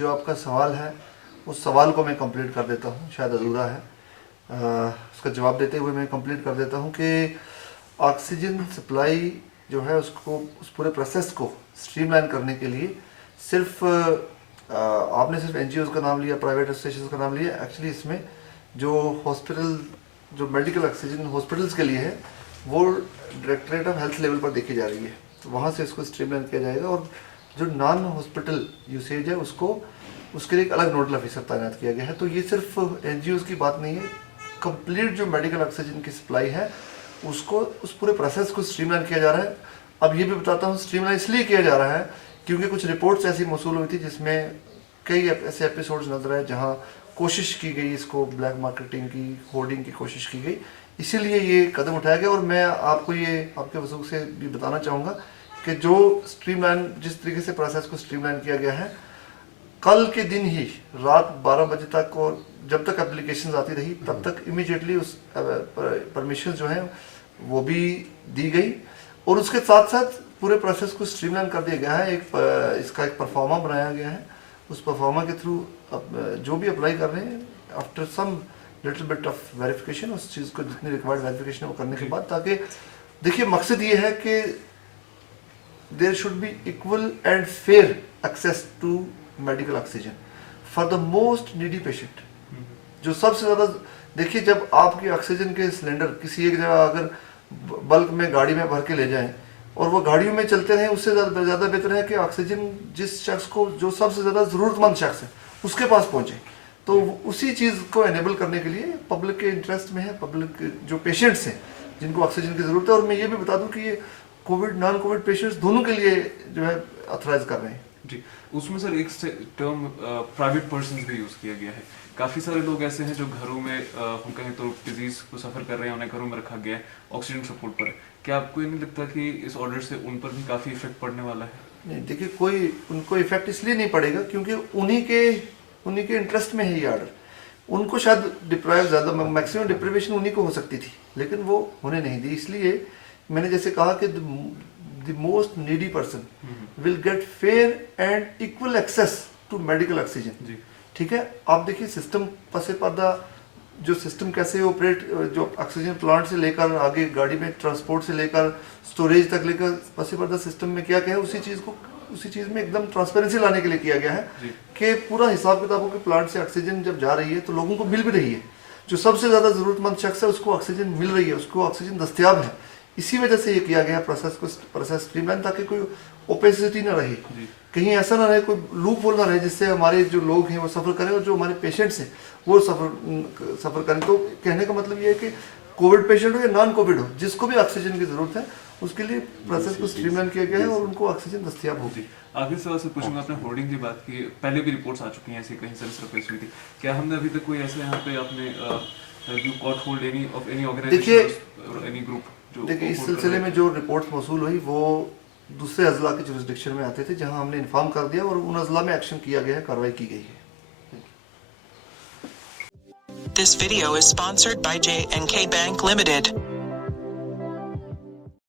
जो आपका सवाल है उस सवाल को मैं कंप्लीट कर देता हूँ, शायद अधूरा है। उसका जवाब देते हुए मैं कंप्लीट कर देता हूँ कि ऑक्सीजन सप्लाई जो है उसको, उस पूरे प्रोसेस को स्ट्रीमलाइन करने के लिए सिर्फ आपने सिर्फ एनजीओ का नाम लिया, प्राइवेट एसोसिएशन का नाम लिया। एक्चुअली इसमें जो हॉस्पिटल, जो मेडिकल ऑक्सीजन हॉस्पिटल्स के लिए है वो डायरेक्टरेट ऑफ हेल्थ लेवल पर देखी जा रही है, तो वहाँ से इसको स्ट्रीमलाइन किया जाएगा। और जो नॉन हॉस्पिटल यूसेज है उसको, उसके लिए एक अलग नोडल ऑफिसर तैनात किया गया है। तो ये सिर्फ एनजीओज़ की बात नहीं है, कंप्लीट जो मेडिकल ऑक्सीजन की सप्लाई है उसको, उस पूरे प्रोसेस को स्ट्रीमलाइन किया जा रहा है। अब ये भी बताता हूँ स्ट्रीमलाइन इसलिए किया जा रहा है क्योंकि कुछ रिपोर्ट्स ऐसी मौसूल हुई थी जिसमें कई ऐसे एपिसोड्स नजर आए जहाँ कोशिश की गई इसको ब्लैक मार्केटिंग की, होर्डिंग की कोशिश की गई, इसीलिए ये कदम उठाया गया। और मैं आपको ये आपके वसूख से भी बताना चाहूँगा कि जो स्ट्रीमलाइन, जिस तरीके से प्रोसेस को स्ट्रीमलाइन किया गया है, कल के दिन ही रात 12 बजे तक और जब तक एप्लीकेशन आती रही तब तक इमीडिएटली उस परमिशन जो है वो भी दी गई। और उसके साथ साथ पूरे प्रोसेस को स्ट्रीमलाइन कर दिया गया है। इसका एक परफॉर्मा बनाया गया है, उस परफॉर्मा के थ्रू जो भी अप्लाई कर रहे हैं after some little bit of verification, उस चीज़ को जितनी रिक्वायर्ड वेरिफिकेशन वो करने के बाद, ताकि देखिए मकसद ये है कि there should be equal and fair access to medical oxygen for the most needy patient. जो सबसे ज़्यादा, देखिए जब आपकी ऑक्सीजन के सिलेंडर किसी एक जगह अगर बल्क में गाड़ी में भर के ले जाएं और वो गाड़ियों में चलते रहें, उससे ज़्यादा बेहतर है कि ऑक्सीजन जिस शख्स को, जो सबसे ज़्यादा ज़रूरतमंद शख्स है उसके पास पहुँचे। तो उसी चीज़ को एनेबल करने के लिए पब्लिक के इंटरेस्ट में है, पब्लिक जो पेशेंट्स हैं जिनको ऑक्सीजन की ज़रूरत है। और मैं ये भी बता दूँ कि ये कोविड, नॉन कोविड पेशेंट्स दोनों के लिए जो है ऑथराइज कर रहे हैं जी। उसमें सर एक टर्म प्राइवेट पर्सन्स भी यूज़ किया गया है। काफ़ी सारे लोग ऐसे हैं जो घरों में हम कहें तो डिजीज़ को सफ़र कर रहे हैं, उन्हें घरों में रखा गया है ऑक्सीजन सपोर्ट पर। क्या आपको नहीं लगता कि इस ऑर्डर से उन पर भी काफ़ी इफेक्ट पड़ने वाला है? नहीं, देखिए कोई उनको इफेक्ट इसलिए नहीं पड़ेगा क्योंकि उन्हीं के इंटरेस्ट में है ये ऑर्डर। उनको शायद डिप्राइव ज़्यादा, मैक्सिमम डिप्रिवेशन उन्हीं को हो सकती थी, लेकिन वो होने नहीं दी। इसलिए मैंने जैसे कहा कि the most needy person will get fair and equal access to medical oxygen. ठीक है, आप देखिए सिस्टम पसे पर्दा, जो सिस्टम कैसे ऑपरेट, जो ऑक्सीजन प्लांट से लेकर आगे गाड़ी में ट्रांसपोर्ट से लेकर स्टोरेज तक लेकर पसे पर्दा सिस्टम में क्या क्या है, उसी चीज़ में एकदम ट्रांसपेरेंसी लाने के लिए किया गया है कि पूरा हिसाब किताबों के प्लांट से ऑक्सीजन जब जा रही है तो लोगों को मिल भी रही है। जो सबसे ज़्यादा ज़रूरतमंद शख्स है उसको ऑक्सीजन मिल रही है, उसको ऑक्सीजन दस्तियाब है। इसी वजह से ये किया गया प्रोसेस स्ट्रीमलाइन, ताकि कोई ओपेसिटी ना रहे, कहीं ऐसा ना रहे, कोई लूप होल ना रहे जिससे हमारे जो लोग हैं वो सफ़र करें और जो हमारे पेशेंट्स हैं वो सफ़र करें। तो कहने का मतलब ये है कि कोविड पेशेंट हो या नॉन कोविड हो, जिसको भी ऑक्सीजन की ज़रूरत है उसके लिए प्रोसेस को स्ट्रीमलाइन किया गया है और उनको ऑक्सीजन दस्तियाब होगी। आखिर सवाल से पूछूंगा, आपने होर्डिंग की बात की, पहले भी रिपोर्ट्स आ चुकी हैं ऐसी, कहीं सरफेस हुई थी, क्या हमने अभी तक कोई ऐसे यहाँ पे आपने you caught hold any of any organisation और एनी ग्रुप? देखिए इस सिलसिले में जो रिपोर्ट मौसूल हुई वो दूसरे अजला के जुरिस्डिक्शन में आते थे, जहां हमने इन्फॉर्म कर दिया और उन अजला में एक्शन किया गया है, कार्रवाई की गई है। This video is sponsored by J&K Bank Limited.